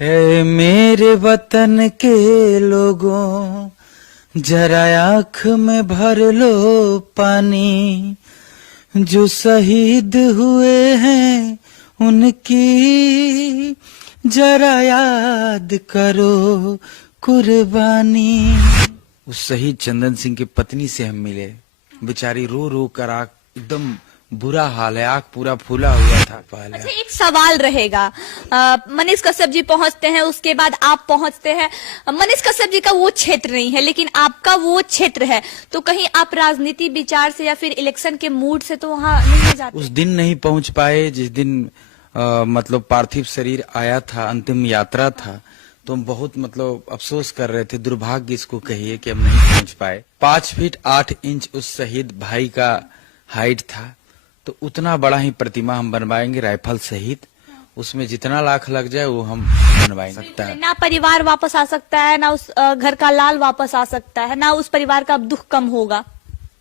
है मेरे वतन के लोगों, जरा आँख में भर लो पानी। जो शहीद हुए हैं उनकी जरा याद करो कुर्बानी। उस शहीद चंदन सिंह की पत्नी से हम मिले। बेचारी रो रो कर आँख एकदम बुरा हाल है, आँख पूरा फूला हुआ था। पहले अच्छा, एक सवाल रहेगा। मनीष कश्यप जी पहुंचते हैं, उसके बाद आप पहुंचते हैं। मनीष कश्यप जी का वो क्षेत्र नहीं है, लेकिन आपका वो क्षेत्र है, तो कहीं आप राजनीति विचार से या फिर इलेक्शन के मूड से तो वहाँ नहीं जाते? उस दिन नहीं पहुंच पाए जिस दिन मतलब पार्थिव शरीर आया था, अंतिम यात्रा था, तो हम बहुत मतलब अफसोस कर रहे थे। दुर्भाग्य इसको कहिए कि हम नहीं पहुंच पाए। 5 फीट 8 इंच उस शहीद भाई का हाइट था, तो उतना बड़ा ही प्रतिमा हम बनवाएंगे राइफल सहित। उसमें जितना लाख लग जाए वो हम बनवाएंगे। सकता है ना परिवार वापस आ सकता है, ना उस घर का लाल वापस आ सकता है, ना उस परिवार का दुख कम होगा।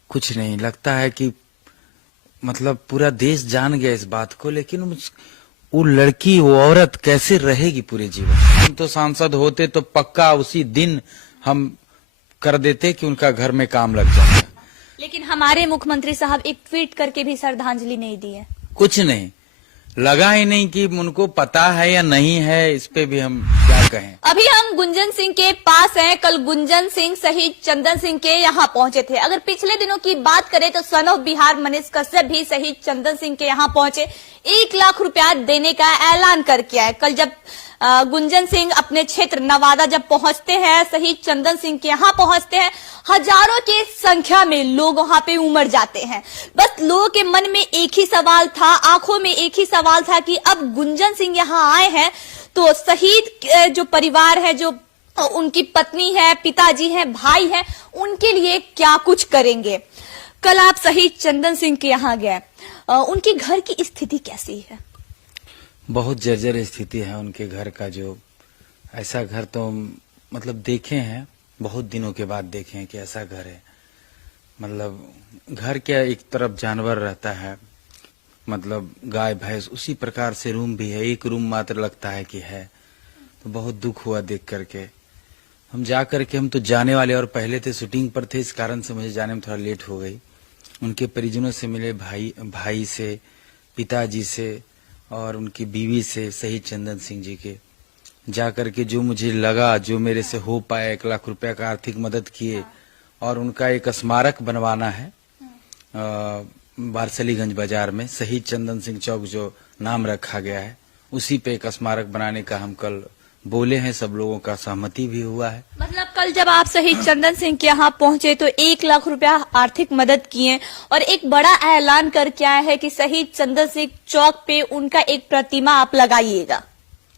कुछ नहीं लगता है कि मतलब पूरा देश जान गया इस बात को, लेकिन वो लड़की, वो औरत कैसे रहेगी पूरे जीवन। हम तो सांसद होते तो पक्का उसी दिन हम कर देते कि उनका घर में काम लग जाए। लेकिन हमारे मुख्यमंत्री साहब एक ट्वीट करके भी श्रद्धांजलि नहीं दी है। कुछ नहीं लगा ही नहीं कि उनको पता है या नहीं है, इस पे भी हम क्या कहें। अभी हम गुंजन सिंह के पास हैं। कल गुंजन सिंह शहीद चंदन सिंह के यहाँ पहुंचे थे। अगर पिछले दिनों की बात करें तो सन ऑफ बिहार मनीष कश्यप भी शहीद चंदन सिंह के यहाँ पहुंचे, 1 लाख रुपया देने का ऐलान करके आए। कल जब गुंजन सिंह अपने क्षेत्र नवादा जब पहुंचते हैं, शहीद चंदन सिंह के यहाँ पहुंचते हैं, हजारों की संख्या में लोग वहां पे उमड़ जाते हैं। बस लोगों के मन में एक ही सवाल था, आंखों में एक ही सवाल था कि अब गुंजन सिंह यहाँ आए हैं तो शहीद जो परिवार है, जो उनकी पत्नी है, पिताजी हैं, भाई हैं, उनके लिए क्या कुछ करेंगे। कल आप शहीद चंदन सिंह के यहाँ गए, उनके घर की स्थिति कैसी है? बहुत जर्जर स्थिति है उनके घर का। जो ऐसा घर तो मतलब देखे हैं, बहुत दिनों के बाद देखे हैं कि ऐसा घर है। मतलब घर क्या, एक तरफ जानवर रहता है, मतलब गाय भैंस, उसी प्रकार से रूम भी है, एक रूम मात्र लगता है कि है। तो बहुत दुख हुआ देख करके। हम जा करके, हम तो जाने वाले और पहले थे, शूटिंग पर थे, इस कारण से मुझे जाने में थोड़ा लेट हो गई। उनके परिजनों से मिले, भाई से, पिताजी से और उनकी बीवी से, शहीद चंदन सिंह जी के। जा करके जो मुझे लगा, जो मेरे से हो पाया, 1 लाख रुपया का आर्थिक मदद किए। और उनका एक स्मारक बनवाना है वारसलीगंज बाजार में, शहीद चंदन सिंह चौक जो नाम रखा गया है, उसी पे एक स्मारक बनाने का हम कल बोले हैं। सब लोगों का सहमति भी हुआ है। मतलब कल जब आप शहीद चंदन सिंह के यहाँ पहुंचे तो 1 लाख रुपया आर्थिक मदद किए और एक बड़ा ऐलान करके आए हैं कि शहीद चंदन सिंह चौक पे उनका एक प्रतिमा आप लगाइएगा।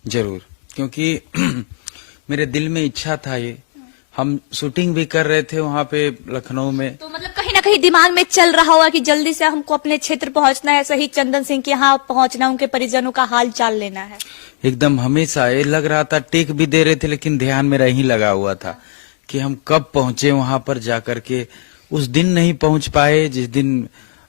जरूर, क्योंकि मेरे दिल में इच्छा था ये। हम शूटिंग भी कर रहे थे वहाँ पे लखनऊ में, तो मतलब कहीं ना कहीं दिमाग में चल रहा होगा कि जल्दी से हमको अपने क्षेत्र पहुंचना है, शहीद चंदन सिंह के यहाँ पहुंचना, उनके परिजनों का हाल चाल लेना है। एकदम हमेशा ये लग रहा था। टेक भी दे रहे थे, लेकिन ध्यान मेरा यही लगा हुआ था कि हम कब पहुंचे वहां पर जाकर के। उस दिन नहीं पहुंच पाए जिस दिन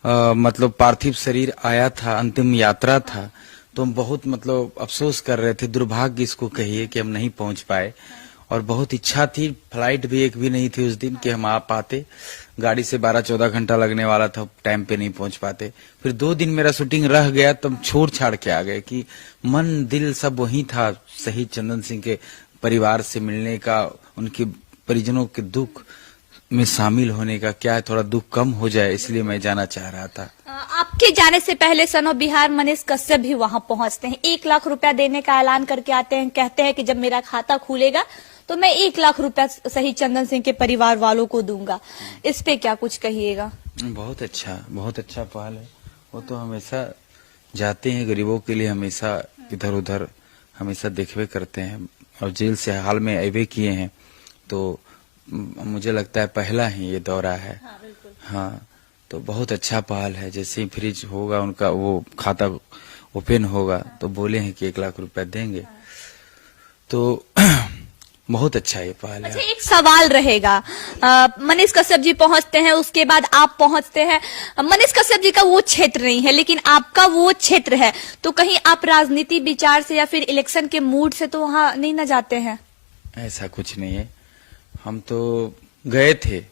मतलब पार्थिव शरीर आया था, अंतिम यात्रा था, तो हम बहुत मतलब अफसोस कर रहे थे। दुर्भाग्य इसको कहिए कि हम नहीं पहुंच पाए। और बहुत इच्छा थी, फ्लाइट भी एक भी नहीं थी उस दिन कि हम आ पाते। गाड़ी से 12-14 घंटा लगने वाला था, टाइम पे नहीं पहुंच पाते। फिर 2 दिन मेरा शूटिंग रह गया, तब छोड़ छाड़ के आ गए कि मन दिल सब वही था, शहीद चंदन सिंह के परिवार से मिलने का, उनके परिजनों के दुख में शामिल होने का। क्या है, थोड़ा दुख कम हो जाए, इसलिए मैं जाना चाह रहा था। आपके जाने से पहले सन ऑफ बिहार मनीष कश्यप भी वहां पहुंचते हैं, 1 लाख रुपया देने का ऐलान करके आते हैं। कहते हैं कि जब मेरा खाता खुलेगा तो मैं 1 लाख रुपया शहीद चंदन सिंह के परिवार वालों को दूंगा। इस पे क्या कुछ कहिएगा? बहुत अच्छा पहल है। वो तो हमेशा जाते हैं गरीबों के लिए, हमेशा इधर उधर हमेशा देखवे करते हैं, और जेल से हाल में अवे किए हैं। तो मुझे लगता है पहला ही ये दौरा है। हाँ, तो बहुत अच्छा पहल है। जैसे ही फ्रिज होगा उनका, वो खाता ओपन होगा, तो बोले हैं कि 1 लाख रुपया देंगे। तो बहुत अच्छा ये पहल अच्छा, है। एक सवाल रहेगा। मनीष कश्यप जी पहुंचते हैं, उसके बाद आप पहुंचते हैं। मनीष कश्यप जी का वो क्षेत्र नहीं है, लेकिन आपका वो क्षेत्र है, तो कहीं आप राजनीति विचार से या फिर इलेक्शन के मूड से तो वहां नहीं न जाते हैं? ऐसा कुछ नहीं है। हम तो गए थे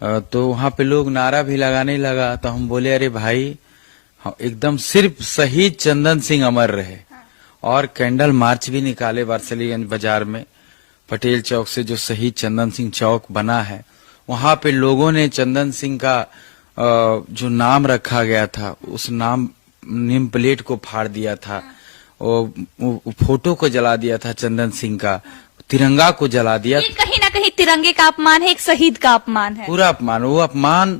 तो वहां पे लोग नारा भी लगाने लगा, तो हम बोले अरे भाई एकदम सिर्फ शहीद चंदन सिंह अमर रहे। और कैंडल मार्च भी निकाले वारसलीगंज बाजार में, पटेल चौक से जो शहीद चंदन सिंह चौक बना है, वहां पे लोगों ने चंदन सिंह का जो नाम रखा गया था, उस नाम नेम प्लेट को फाड़ दिया था, वो फोटो को जला दिया था चंदन सिंह का, तिरंगा को जला दिया। ये कहीं ना कहीं तिरंगे का अपमान है, एक शहीद का अपमान है। पूरा अपमान, वो अपमान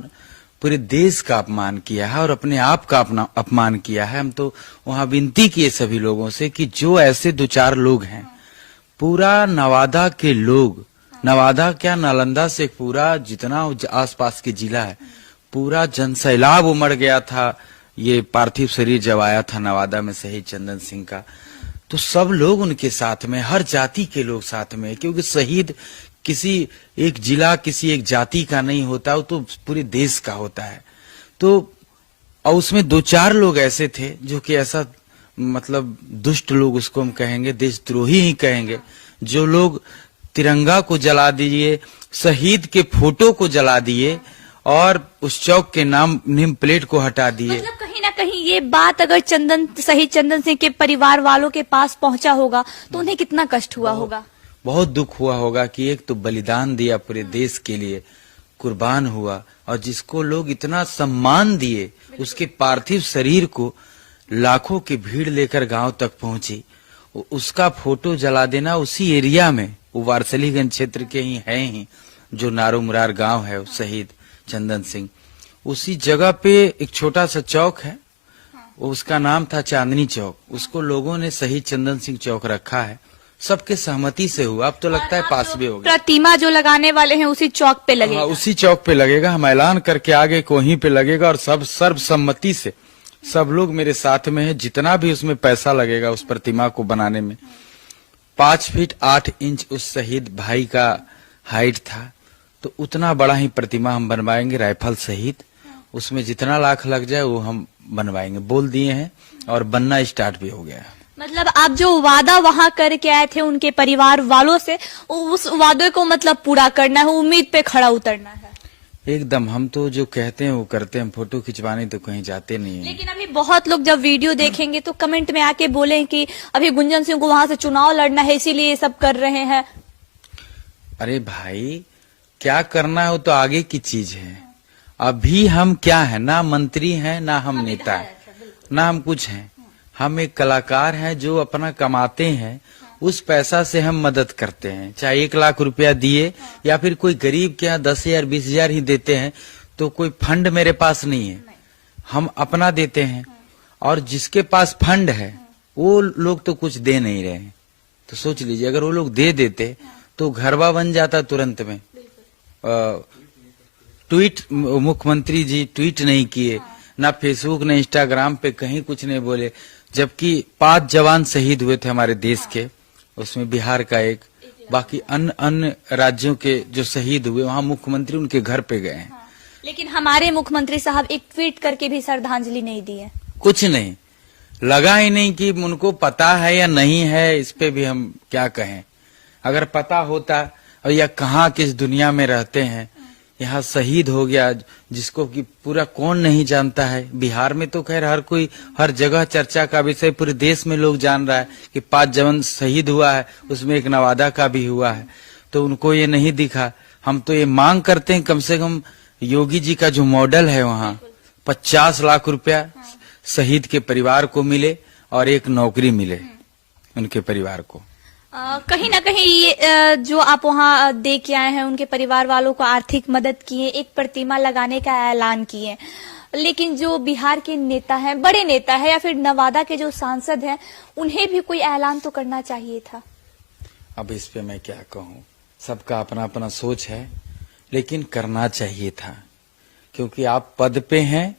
पूरे देश का अपमान किया है और अपने आप का अपना अपमान किया है। हम तो वहां विनती किए सभी लोगों से कि जो ऐसे दो चार लोग हैं, पूरा नवादा के लोग, नवादा क्या नालंदा से पूरा जितना आसपास के जिला है, पूरा जनसैलाब उमड़ गया था। ये पार्थिव शरीर जब आया था नवादा में शहीद चंदन सिंह का, तो सब लोग उनके साथ में, हर जाति के लोग साथ में, क्योंकि शहीद किसी एक जिला किसी एक जाति का नहीं होता, वो तो पूरे देश का होता है। तो और उसमें दो चार लोग ऐसे थे जो कि ऐसा मतलब दुष्ट लोग उसको हम कहेंगे, देशद्रोही ही कहेंगे, जो लोग तिरंगा को जला दिए, शहीद के फोटो को जला दिए और उस चौक के नाम नेम प्लेट को हटा दिए। मतलब कहीं ना कहीं ये बात अगर शहीद चंदन सिंह के परिवार वालों के पास पहुंचा होगा तो उन्हें कितना कष्ट हुआ होगा, बहुत दुख हुआ होगा कि एक तो बलिदान दिया पूरे देश के लिए, कुर्बान हुआ, और जिसको लोग इतना सम्मान दिए, उसके पार्थिव शरीर को लाखों की भीड़ लेकर गांव तक पहुंची, उसका फोटो जला देना उसी एरिया में, वो वारसलीगंज क्षेत्र के ही है ही, जो नारो मुरार गांव है शहीद चंदन सिंह, उसी जगह पे एक छोटा सा चौक है, उसका नाम था चांदनी चौक, उसको लोगों ने शहीद चंदन सिंह चौक रखा है, सबके सहमति से हुआ। अब तो लगता है पास भी हो गया। प्रतिमा जो लगाने वाले हैं उसी चौक पे लगेगा? उसी चौक पे लगेगा, हम ऐलान करके आगे को वहीं पे लगेगा, और सब सर्वसम्मति से सब लोग मेरे साथ में है। जितना भी उसमें पैसा लगेगा उस प्रतिमा को बनाने में, 5 फीट 8 इंच उस शहीद भाई का हाइट था, तो उतना बड़ा ही प्रतिमा हम बनवाएंगे राइफल सहित। उसमें जितना लाख लग जाए वो हम बनवाएंगे, बोल दिए हैं, और बनना स्टार्ट भी हो गया। मतलब आप जो वादा वहां करके आए थे उनके परिवार वालों से, उस वादे को मतलब पूरा करना है, उम्मीद पे खड़ा उतरना है? एकदम, हम तो जो कहते हैं वो करते हैं। हम फोटो खिंचवाने तो कहीं जाते नहीं हैं। लेकिन अभी बहुत लोग जब वीडियो देखेंगे तो कमेंट में आके बोले कि अभी गुंजन सिंह को वहां से चुनाव लड़ना है, इसीलिए ये सब कर रहे हैं। अरे भाई, क्या करना है वो तो आगे की चीज है। अभी हम क्या है, ना मंत्री हैं, ना हम नेता हैं, ना हम कुछ हैं। हम एक कलाकार हैं जो अपना कमाते हैं, उस पैसा से हम मदद करते हैं। चाहे 1 लाख रुपया दिए या फिर कोई गरीब के यहाँ 10,000 20,000 ही देते हैं, तो कोई फंड मेरे पास नहीं है, हम अपना देते हैं। और जिसके पास फंड है वो लोग तो कुछ दे नहीं रहे हैं। तो सोच लीजिए, अगर वो लोग दे देते तो घरवा बन जाता तुरंत में। ट्वीट, मुख्यमंत्री जी ट्वीट नहीं किए, ना फेसबुक ना इंस्टाग्राम पे कहीं कुछ नहीं बोले, जबकि 5 जवान शहीद हुए थे हमारे देश के, उसमें बिहार का एक, बाकी अन्य राज्यों के जो शहीद हुए वहाँ मुख्यमंत्री उनके घर पे गए हैं। लेकिन हमारे मुख्यमंत्री साहब एक ट्वीट करके भी श्रद्धांजलि नहीं दी है, कुछ नहीं, लगा ही नहीं कि उनको पता है या नहीं है, इस पे भी हम क्या कहें। अगर पता होता, और या कहाँ किस दुनिया में रहते हैं, यहाँ शहीद हो गया जिसको कि पूरा कौन नहीं जानता है। बिहार में तो खैर हर कोई, हर जगह चर्चा का विषय, पूरे देश में लोग जान रहा है कि 5 जवान शहीद हुआ है, उसमें एक नवादा का भी हुआ है, तो उनको ये नहीं दिखा। हम तो ये मांग करते हैं कम से कम योगी जी का जो मॉडल है वहाँ 50 लाख रुपया शहीद के परिवार को मिले और एक नौकरी मिले उनके परिवार को। कहीं ना कहीं ये जो आप वहाँ दे के आए हैं, उनके परिवार वालों को आर्थिक मदद किए, एक प्रतिमा लगाने का ऐलान किए, लेकिन जो बिहार के नेता हैं, बड़े नेता हैं, या फिर नवादा के जो सांसद हैं, उन्हें भी कोई ऐलान तो करना चाहिए था। अब इस पे मैं क्या कहूँ, सबका अपना अपना सोच है, लेकिन करना चाहिए था, क्योंकि आप पद पे हैं,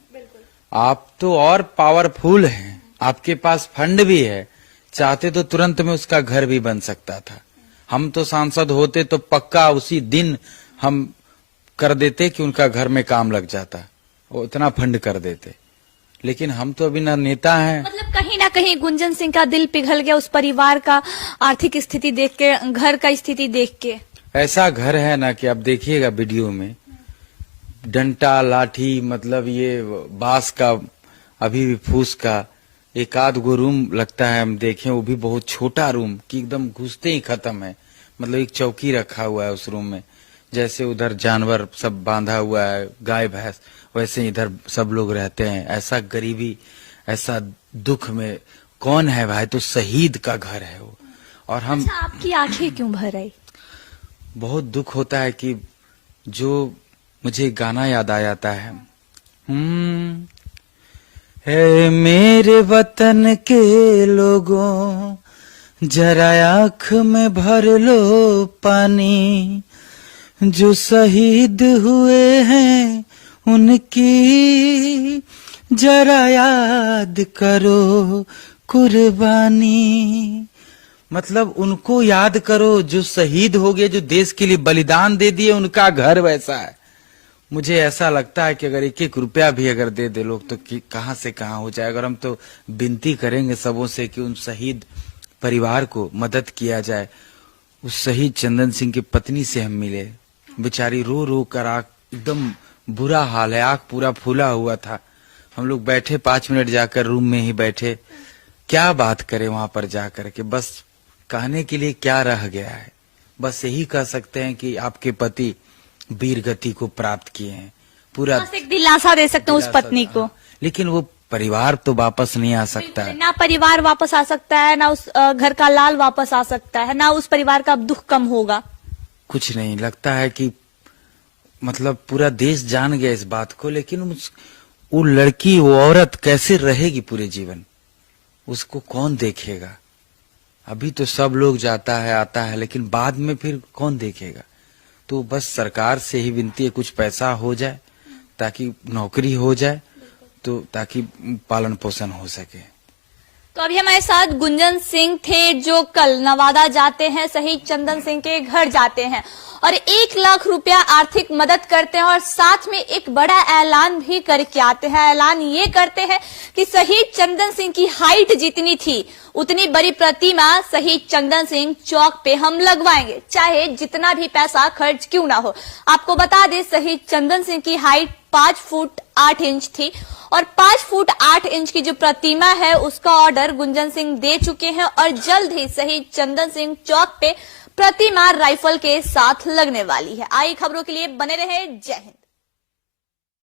आप तो और पावरफुल हैं, आपके पास फंड भी है, चाहते तो तुरंत में उसका घर भी बन सकता था। हम तो सांसद होते तो पक्का उसी दिन हम कर देते कि उनका घर में काम लग जाता, वो इतना फंड कर देते। लेकिन हम तो अभी ना नेता हैं। मतलब कहीं ना कहीं गुंजन सिंह का दिल पिघल गया उस परिवार का आर्थिक स्थिति देख के, घर का स्थिति देख के। ऐसा घर है ना कि आप देखिएगा वीडियो में, डंटा लाठी, मतलब ये बांस का, अभी भी फूस का, एक आध गो रूम लगता है हम देखें, वो भी बहुत छोटा रूम कि एकदम घुसते ही खत्म है। मतलब एक चौकी रखा हुआ है उस रूम में, जैसे उधर जानवर सब बांधा हुआ है, गाय भैंस, वैसे इधर सब लोग रहते हैं। ऐसा गरीबी, ऐसा दुख में कौन है भाई? तो शहीद का घर है वो। और हम, अच्छा, आपकी आंखें क्यों भर आई? बहुत दुख होता है कि जो मुझे गाना याद आ जाता है, है मेरे वतन के लोगों, जरा आँख में भर लो पानी, जो शहीद हुए हैं उनकी जरा याद करो कुर्बानी। मतलब उनको याद करो जो शहीद हो गए, जो देश के लिए बलिदान दे दिए, उनका घर वैसा है। मुझे ऐसा लगता है कि अगर एक एक रुपया भी अगर दे दे लोग तो कहां से कहां हो जाए। अगर हम तो विनती करेंगे सबों से कि उन शहीद परिवार को मदद किया जाए। उस शहीद चंदन सिंह की पत्नी से हम मिले, बेचारी रो रो कर, आंख एकदम बुरा हाल है, आंख पूरा फूला हुआ था। हम लोग बैठे 5 मिनट जाकर रूम में ही बैठे, क्या बात करें वहां पर जाकर के, बस कहने के लिए क्या रह गया है। बस यही कह सकते हैं कि आपके पति वीर गति को प्राप्त किए हैं। पूरा बस एक दिलासा दे सकते हैं उस पत्नी को। लेकिन वो परिवार तो वापस नहीं आ सकता है। ना परिवार वापस आ सकता है, ना उस घर का लाल वापस आ सकता है, ना उस परिवार का दुख कम होगा। कुछ नहीं लगता है कि मतलब पूरा देश जान गया इस बात को, लेकिन वो लड़की, वो औरत कैसे रहेगी पूरे जीवन? उसको कौन देखेगा? अभी तो सब लोग जाता है आता है, लेकिन बाद में फिर कौन देखेगा? तो बस सरकार से ही विनती है, कुछ पैसा हो जाए ताकि नौकरी हो जाए, तो ताकि पालन पोषण हो सके। तो अभी हमारे साथ गुंजन सिंह थे, जो कल नवादा जाते हैं, शहीद चंदन सिंह के घर जाते हैं और 1 लाख रुपया आर्थिक मदद करते हैं और साथ में एक बड़ा ऐलान भी करके आते हैं। ऐलान ये करते हैं कि शहीद चंदन सिंह की हाइट जितनी थी उतनी बड़ी प्रतिमा शहीद चंदन सिंह चौक पे हम लगवाएंगे, चाहे जितना भी पैसा खर्च क्यों ना हो। आपको बता दें, शहीद चंदन सिंह की हाइट 5 फुट 8 इंच थी और 5 फुट 8 इंच की जो प्रतिमा है उसका ऑर्डर गुंजन सिंह दे चुके हैं और जल्द ही शहीद चंदन सिंह चौक पे प्रतिमा राइफल के साथ लगने वाली है। आई खबरों के लिए बने रहे। जय हिंद।